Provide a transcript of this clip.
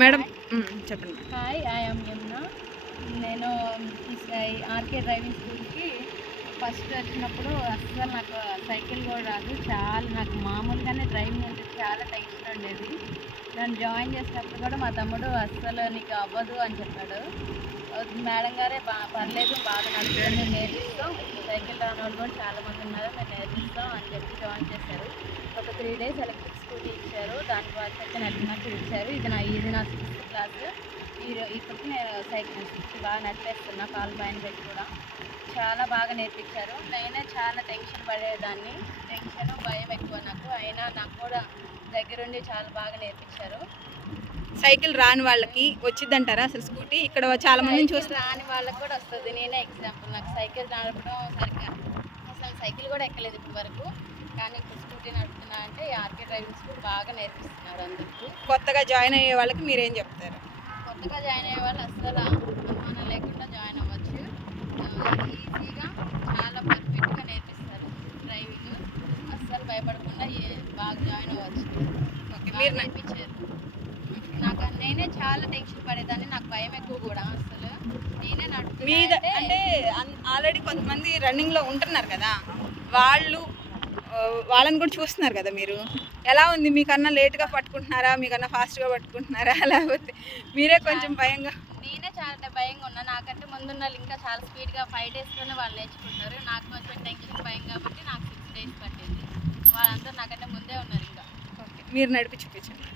Madam చెప్పండి. Hi I'm Yamuna నేను RK driving స్కూల్కి ఫస్ట్ వచ్చినప్పుడు అస్సలు నాకు సైకిల్ కూడా రాదు. చాలా నాకు మామూలుగానే డ్రైవింగ్ అంటే చాలా టెన్షన్ ఉండేది. నన్ను జాయిన్ చేసినప్పుడు కూడా మా తమ్ముడు అస్సలు నీకు అవ్వదు అని చెప్పాడు. మేడం గారే బా పర్లేదు బాగా నడుస్తుంది నేర్పిస్తాం సైకిల్ రాని వాళ్ళు కూడా చాలామంది ఉన్నారు మేము నేర్పిస్తాం అని చెప్పి జాయిన్ చేశారు. ఒక త్రీ డేస్ ఎలక్ట్రిక్ స్కూటీ ఇచ్చారు. దాని తర్వాత అయితే నడిపినట్టు ఇచ్చారు. ఇది నా ఇది నా సిక్స్త్ క్లాస్ ఈ ఇప్పటికి నేను సైకిల్ బాగా నడిపేస్తున్నా కాలు పైన పెట్టి కూడా. చాలా బాగా నేర్పించారు. నేనే చాలా టెన్షన్ పడేదాన్ని. టెన్షన్ భయం ఎక్కువ నాకు. అయినా నాకు కూడా దగ్గరుండి చాలా బాగా నేర్పించారు. సైకిల్ రాని వాళ్ళకి వచ్చిందంటారా అసలు స్కూటీ? ఇక్కడ చాలా చూస్తే సైకిల్ రాని వాళ్ళకి కూడా వస్తుంది. నేనే ఎగ్జాంపుల్ నాకు సైకిల్ నడపడం సరిగ్గా అసలు సైకిల్ కూడా ఎక్కలేదు ఇప్పటి వరకు. కానీ ఇప్పుడు స్కూటీ నడుపుతున్నా అంటే ఆర్కే డ్రైవింగ్ స్కూల్ బాగా నేర్పిస్తున్నారు అందరికీ. కొత్తగా జాయిన్ అయ్యే వాళ్ళకి మీరేం చెప్తారు? కొత్తగా జాయిన్ అయ్యే వాళ్ళు అస్సలు అనుమానం లేకుండా జాయిన్ అవ్వచ్చు. ఈజీగా చాలా పర్ఫెక్ట్గా నేర్పిస్తారు డ్రైవింగ్. అస్సలు భయపడకుండా ఏ- బాగా జాయిన్ అవ్వచ్చు. మీరు నేర్పించారు. నాకు నేనే చాలా టెన్షన్ పడేదాన్ని. నాకు భయం ఎక్కువ కూడా అసలు నేనే నడుపుతున్నా మీద అంటే ఆల్రెడీ కొంతమంది రన్నింగ్లో ఉంటున్నారు కదా. వాళ్ళు వాళ్ళని కూడా చూస్తున్నారు కదా మీరు? ఎలా ఉంది? మీకన్నా లేట్గా పట్టుకుంటున్నారా? మీకన్నా ఫాస్ట్గా పట్టుకుంటున్నారా? లేకపోతే మీరే కొంచెం భయంగా నేనే చాలా భయంగా ఉన్నా. నాకంటే ముందున్న వాళ్ళు ఇంకా చాలా స్పీడ్గా ఫైవ్ డేస్లోనే వాళ్ళు నేర్చుకుంటారు నాకు కొంచెం టెన్షన్ భయం కాబట్టి నాకు సిక్స్ డేస్ పట్టింది. వాళ్ళంతా నాకంటే ముందే ఉన్నారు ఇంకా. ఓకే. మీరు నడిపి చూపించండి.